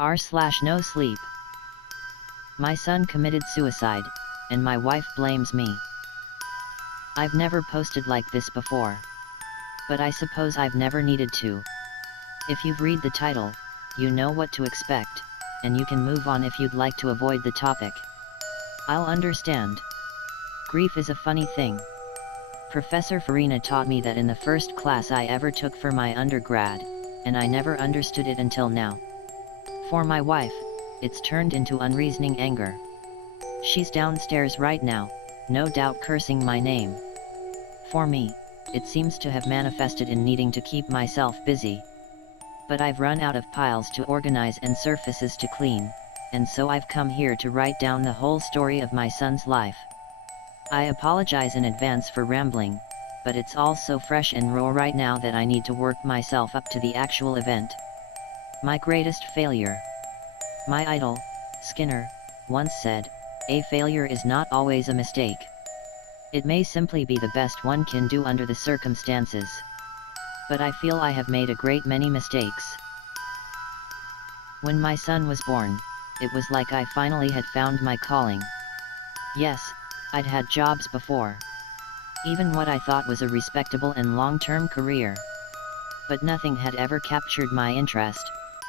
No sleep. My son committed suicide, and my wife blames me. I've never posted like this before. But I suppose I've never needed to. If you've read the title, you know what to expect, and you can move on if you'd like to avoid the topic. I'll understand. Grief is a funny thing. Professor Farina taught me that in the first class I ever took for my undergrad, and I never understood it until now. For my wife, it's turned into unreasoning anger. She's downstairs right now, no doubt cursing my name. For me, it seems to have manifested in needing to keep myself busy. But I've run out of piles to organize and surfaces to clean, and so I've come here to write down the whole story of my son's life. I apologize in advance for rambling, but it's all so fresh and raw right now that I need to work myself up to the actual event. My greatest failure. My idol, Skinner, once said, "A failure is not always a mistake. It may simply be the best one can do under the circumstances." But I feel I have made a great many mistakes. When my son was born, it was like I finally had found my calling. Yes, I'd had jobs before. Even what I thought was a respectable and long-term career. But nothing had ever captured my interest,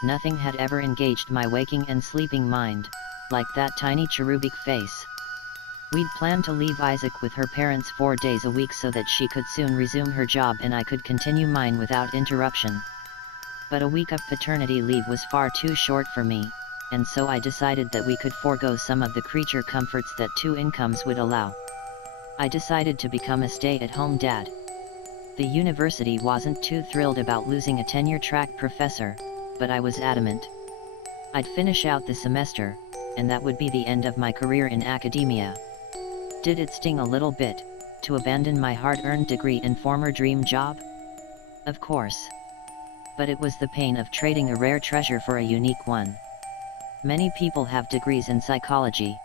nothing had ever engaged my waking and sleeping mind, like that tiny cherubic face. We'd planned to leave Isaac with her parents 4 days a week so that she could soon resume her job and I could continue mine without interruption. But a week of paternity leave was far too short for me, and so I decided that we could forego some of the creature comforts that 2 incomes would allow. I decided to become a stay-at-home dad. The university wasn't too thrilled about losing a tenure-track professor, but I was adamant. I'd finish out the semester, and that would be the end of my career in academia. Did it sting a little bit, to abandon my hard-earned degree and former dream job? Of course. But it was the pain of trading a rare treasure for a unique one. Many people have degrees in psychology.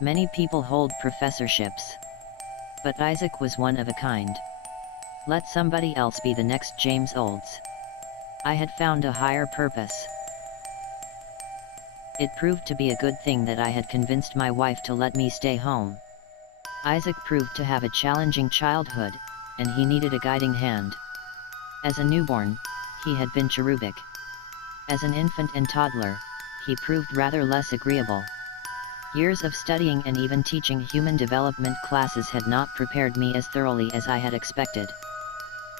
Many people hold professorships. But Isaac was one of a kind. Let somebody else be the next James Olds. I had found a higher purpose. It proved to be a good thing that I had convinced my wife to let me stay home. Isaac proved to have a challenging childhood, and he needed a guiding hand. As a newborn, he had been cherubic. As an infant and toddler, he proved rather less agreeable. Years of studying and even teaching human development classes had not prepared me as thoroughly as I had expected.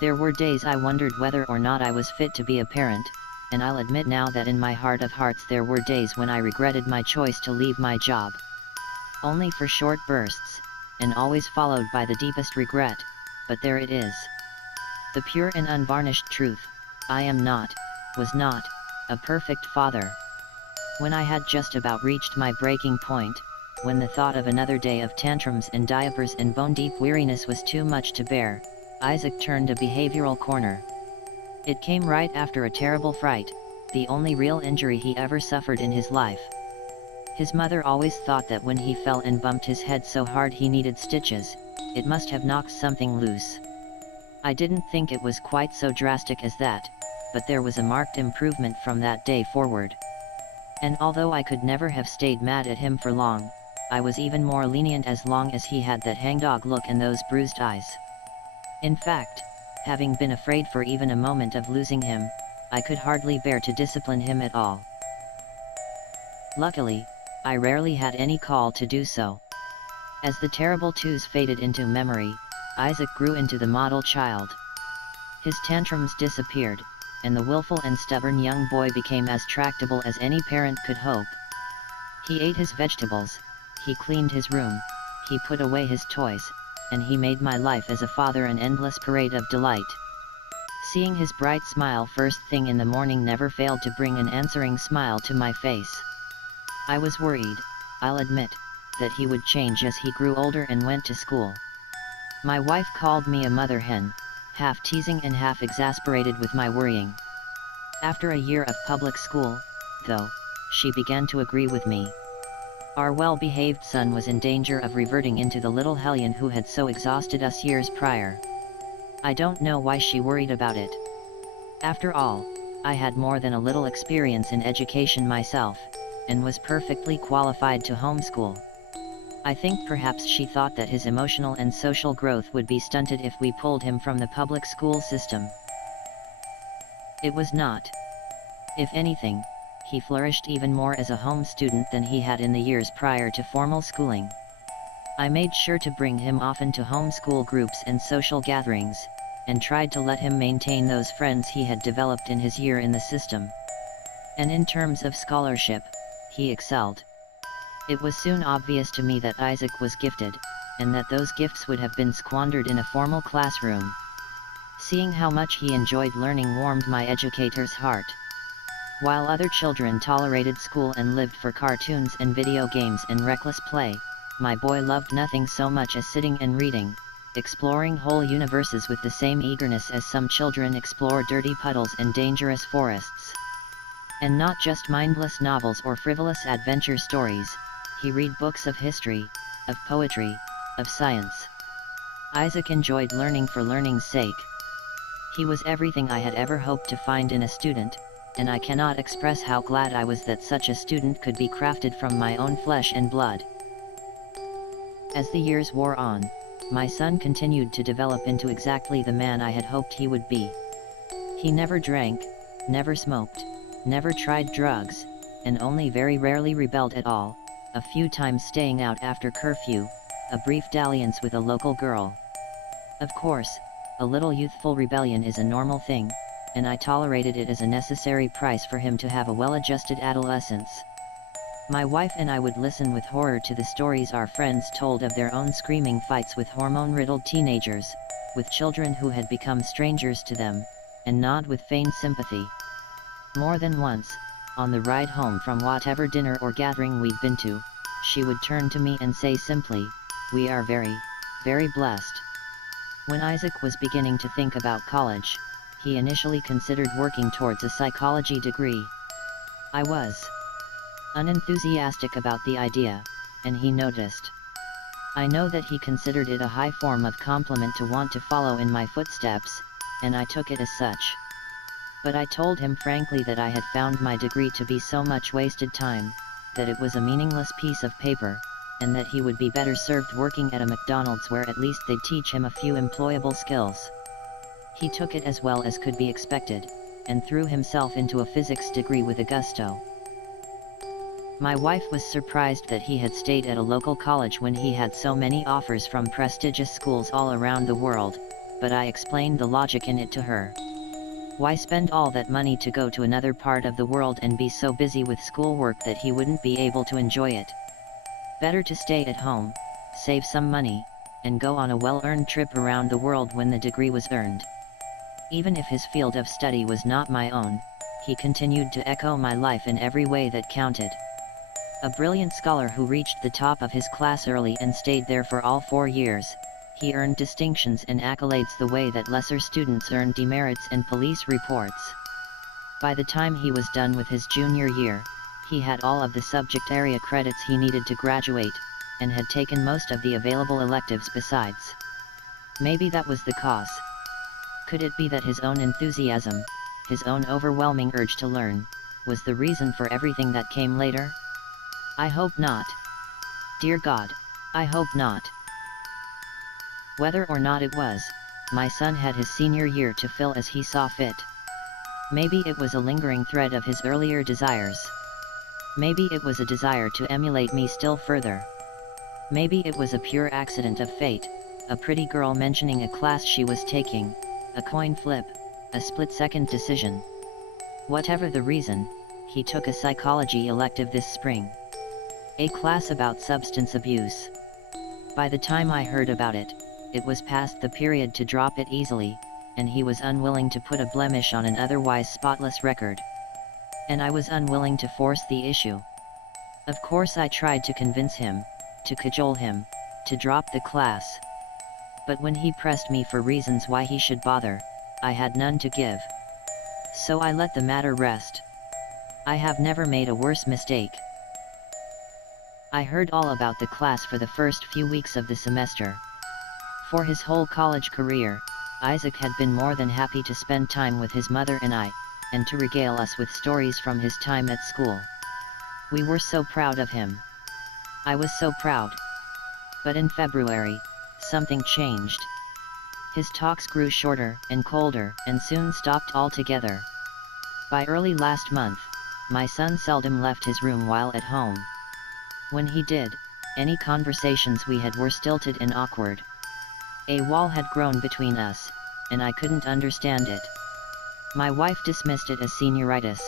There were days I wondered whether or not I was fit to be a parent, and I'll admit now that in my heart of hearts there were days when I regretted my choice to leave my job. Only for short bursts, and always followed by the deepest regret, but there it is. The pure and unvarnished truth: I was not, a perfect father. When I had just about reached my breaking point, when the thought of another day of tantrums and diapers and bone-deep weariness was too much to bear, Isaac turned a behavioral corner. It came right after a terrible fright, the only real injury he ever suffered in his life. His mother always thought that when he fell and bumped his head so hard he needed stitches, it must have knocked something loose. I didn't think it was quite so drastic as that, but there was a marked improvement from that day forward. And although I could never have stayed mad at him for long, I was even more lenient as long as he had that hangdog look and those bruised eyes. In fact, having been afraid for even a moment of losing him, I could hardly bear to discipline him at all. Luckily, I rarely had any call to do so. As the terrible twos faded into memory, Isaac grew into the model child. His tantrums disappeared, and the willful and stubborn young boy became as tractable as any parent could hope. He ate his vegetables, he cleaned his room, he put away his toys, and he made my life as a father an endless parade of delight. Seeing his bright smile first thing in the morning never failed to bring an answering smile to my face. I was worried, I'll admit, that he would change as he grew older and went to school. My wife called me a mother hen, half teasing and half exasperated with my worrying. After a year of public school, though, she began to agree with me. Our well-behaved son was in danger of reverting into the little hellion who had so exhausted us years prior. I don't know why she worried about it. After all, I had more than a little experience in education myself, and was perfectly qualified to homeschool. I think perhaps she thought that his emotional and social growth would be stunted if we pulled him from the public school system. It was not. If anything, he flourished even more as a home student than he had in the years prior to formal schooling. I made sure to bring him often to homeschool groups and social gatherings, and tried to let him maintain those friends he had developed in his year in the system. And in terms of scholarship, he excelled. It was soon obvious to me that Isaac was gifted, and that those gifts would have been squandered in a formal classroom. Seeing how much he enjoyed learning warmed my educator's heart. While other children tolerated school and lived for cartoons and video games and reckless play, my boy loved nothing so much as sitting and reading, exploring whole universes with the same eagerness as some children explore dirty puddles and dangerous forests. And not just mindless novels or frivolous adventure stories, he read books of history, of poetry, of science. Isaac enjoyed learning for learning's sake. He was everything I had ever hoped to find in a student, and I cannot express how glad I was that such a student could be crafted from my own flesh and blood. As the years wore on, my son continued to develop into exactly the man I had hoped he would be. He never drank, never smoked, never tried drugs, and only very rarely rebelled at all, a few times staying out after curfew, a brief dalliance with a local girl. Of course, a little youthful rebellion is a normal thing, and I tolerated it as a necessary price for him to have a well-adjusted adolescence. My wife and I would listen with horror to the stories our friends told of their own screaming fights with hormone-riddled teenagers, with children who had become strangers to them, and nod with feigned sympathy. More than once, on the ride home from whatever dinner or gathering we'd been to, she would turn to me and say simply, "We are very, very blessed." When Isaac was beginning to think about college, he initially considered working towards a psychology degree. I was unenthusiastic about the idea, and he noticed. I know that he considered it a high form of compliment to want to follow in my footsteps, and I took it as such. But I told him frankly that I had found my degree to be so much wasted time, that it was a meaningless piece of paper, and that he would be better served working at a McDonald's where at least they'd teach him a few employable skills. He took it as well as could be expected, and threw himself into a physics degree with a gusto. My wife was surprised that he had stayed at a local college when he had so many offers from prestigious schools all around the world, but I explained the logic in it to her. Why spend all that money to go to another part of the world and be so busy with schoolwork that he wouldn't be able to enjoy it? Better to stay at home, save some money, and go on a well-earned trip around the world when the degree was earned. Even if his field of study was not my own, he continued to echo my life in every way that counted. A brilliant scholar who reached the top of his class early and stayed there for all 4 years, he earned distinctions and accolades the way that lesser students earned demerits and police reports. By the time he was done with his junior year, he had all of the subject area credits he needed to graduate, and had taken most of the available electives besides. Maybe that was the cause. Could it be that his own enthusiasm, his own overwhelming urge to learn, was the reason for everything that came later? I hope not. Dear God, I hope not. Whether or not it was, my son had his senior year to fill as he saw fit. Maybe it was a lingering thread of his earlier desires. Maybe it was a desire to emulate me still further. Maybe it was a pure accident of fate, a pretty girl mentioning a class she was taking, a coin flip, a split-second decision. Whatever the reason, he took a psychology elective this spring. A class about substance abuse. By the time I heard about it, it was past the period to drop it easily, and he was unwilling to put a blemish on an otherwise spotless record. And I was unwilling to force the issue. Of course I tried to convince him, to cajole him, to drop the class. But when he pressed me for reasons why he should bother, I had none to give. So I let the matter rest. I have never made a worse mistake. I heard all about the class for the first few weeks of the semester. For his whole college career, Isaac had been more than happy to spend time with his mother and I, and to regale us with stories from his time at school. We were so proud of him. I was so proud. But in February, something changed. His talks grew shorter and colder and soon stopped altogether. By early last month, my son seldom left his room while at home. When he did, any conversations we had were stilted and awkward. A wall had grown between us, and I couldn't understand it. My wife dismissed it as senioritis,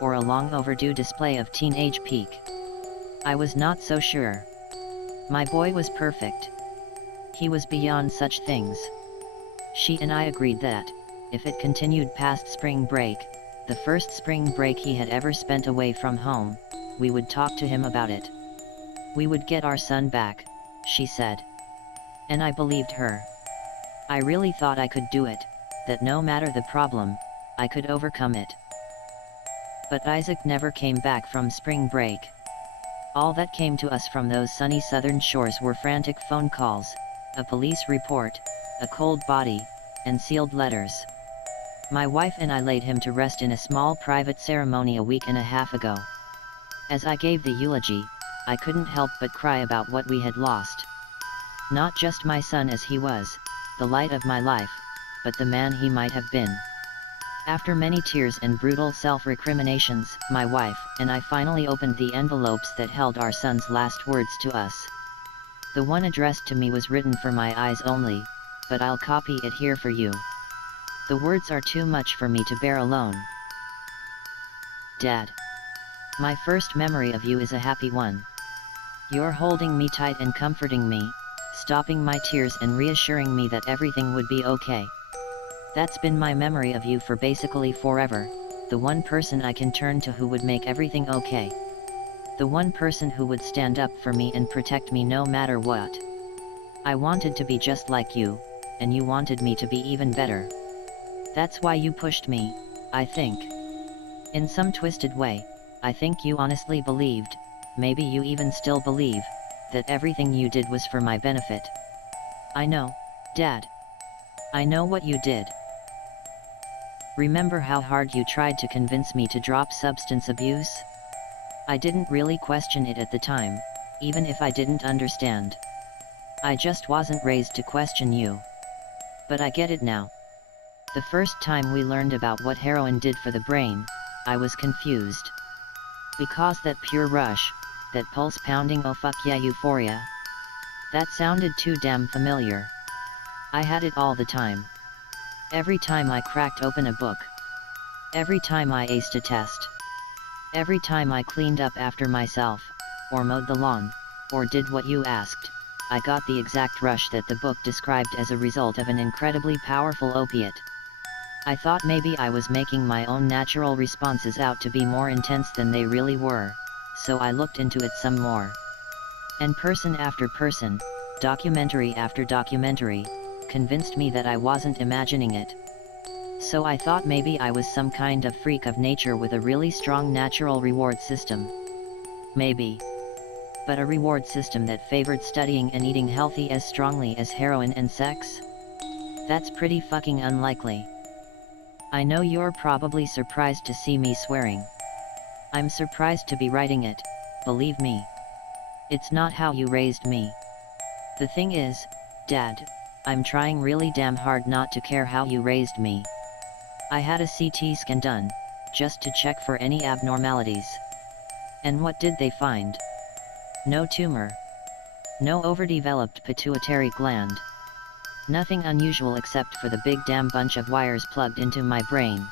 or a long overdue display of teenage pique. I was not so sure. My boy was perfect. He was beyond such things. She and I agreed that, if it continued past spring break, the first spring break he had ever spent away from home, we would talk to him about it. We would get our son back, she said. And I believed her. I really thought I could do it, that no matter the problem, I could overcome it. But Isaac never came back from spring break. All that came to us from those sunny southern shores were frantic phone calls, a police report, a cold body, and sealed letters. My wife and I laid him to rest in a small private ceremony a week and a half ago. As I gave the eulogy, I couldn't help but cry about what we had lost. Not just my son as he was, the light of my life, but the man he might have been. After many tears and brutal self-recriminations, my wife and I finally opened the envelopes that held our son's last words to us. The one addressed to me was written for my eyes only, but I'll copy it here for you. The words are too much for me to bear alone. Dad. My first memory of you is a happy one. You're holding me tight and comforting me, stopping my tears and reassuring me that everything would be okay. That's been my memory of you for basically forever, the one person I can turn to who would make everything okay. The one person who would stand up for me and protect me no matter what. I wanted to be just like you, and you wanted me to be even better. That's why you pushed me, I think. In some twisted way, I think you honestly believed, maybe you even still believe, that everything you did was for my benefit. I know, Dad. I know what you did. Remember how hard you tried to convince me to drop substance abuse? I didn't really question it at the time, even if I didn't understand. I just wasn't raised to question you. But I get it now. The first time we learned about what heroin did for the brain, I was confused. Because that pure rush, that pulse-pounding oh fuck yeah euphoria. That sounded too damn familiar. I had it all the time. Every time I cracked open a book. Every time I aced a test. Every time I cleaned up after myself, or mowed the lawn, or did what you asked, I got the exact rush that the book described as a result of an incredibly powerful opiate. I thought maybe I was making my own natural responses out to be more intense than they really were, so I looked into it some more. And person after person, documentary after documentary, convinced me that I wasn't imagining it. So I thought maybe I was some kind of freak of nature with a really strong natural reward system. Maybe. But a reward system that favored studying and eating healthy as strongly as heroin and sex? That's pretty fucking unlikely. I know you're probably surprised to see me swearing. I'm surprised to be writing it, believe me. It's not how you raised me. The thing is, Dad, I'm trying really damn hard not to care how you raised me. I had a CT scan done, just to check for any abnormalities. And what did they find? No tumor. No overdeveloped pituitary gland. Nothing unusual except for the big damn bunch of wires plugged into my brain.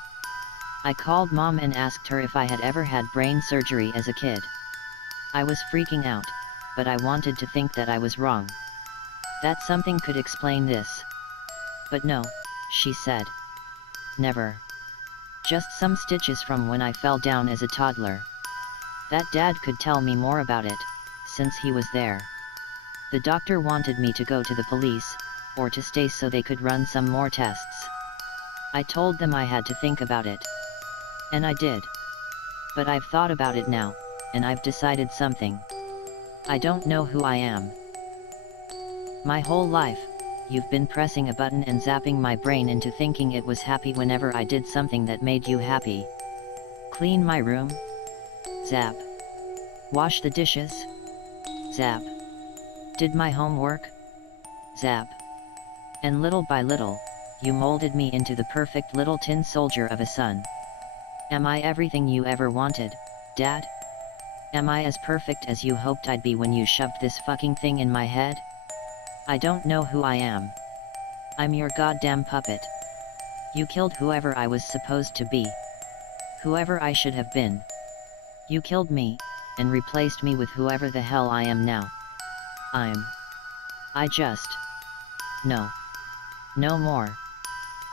I called Mom and asked her if I had ever had brain surgery as a kid. I was freaking out, but I wanted to think that I was wrong. That something could explain this. But no, she said. Never. Just some stitches from when I fell down as a toddler. That Dad could tell me more about it, since he was there. The doctor wanted me to go to the police, or to stay so they could run some more tests. I told them I had to think about it. And I did. But I've thought about it now, and I've decided something. I don't know who I am. My whole life, you've been pressing a button and zapping my brain into thinking it was happy whenever I did something that made you happy. Clean my room? Zap. Wash the dishes? Zap. Did my homework? Zap. And little by little, you molded me into the perfect little tin soldier of a son. Am I everything you ever wanted, Dad? Am I as perfect as you hoped I'd be when you shoved this fucking thing in my head? I don't know who I am. I'm your goddamn puppet. You killed whoever I was supposed to be. Whoever I should have been. You killed me, and replaced me with whoever the hell I am now. I just... No. No more.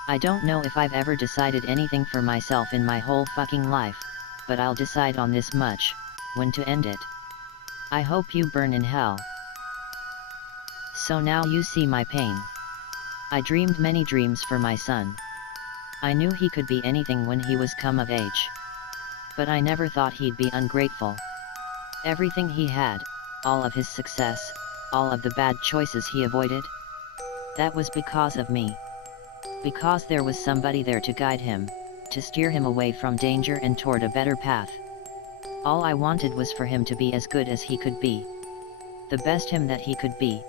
I don't know if I've ever decided anything for myself in my whole fucking life, but I'll decide on this much: when to end it. I hope you burn in hell. So now you see my pain. I dreamed many dreams for my son. I knew he could be anything when he was come of age. But I never thought he'd be ungrateful. Everything he had, all of his success, all of the bad choices he avoided, that was because of me. Because there was somebody there to guide him, to steer him away from danger and toward a better path. All I wanted was for him to be as good as he could be. The best him that he could be.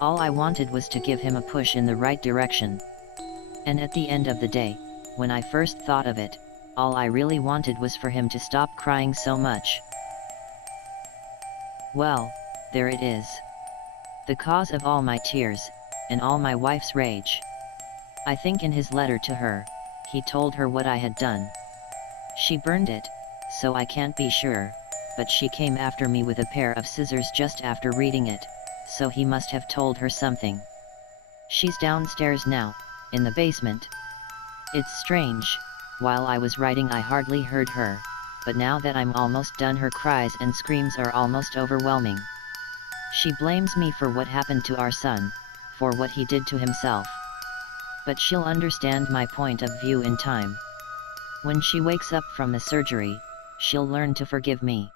All I wanted was to give him a push in the right direction. And at the end of the day, when I first thought of it, all I really wanted was for him to stop crying so much. Well, there it is. The cause of all my tears, and all my wife's rage. I think in his letter to her, he told her what I had done. She burned it, so I can't be sure, but she came after me with a pair of scissors just after reading it, so he must have told her something. She's downstairs now, in the basement. It's strange, while I was writing I hardly heard her, but now that I'm almost done her cries and screams are almost overwhelming. She blames me for what happened to our son, for what he did to himself. But she'll understand my point of view in time. When she wakes up from the surgery, she'll learn to forgive me.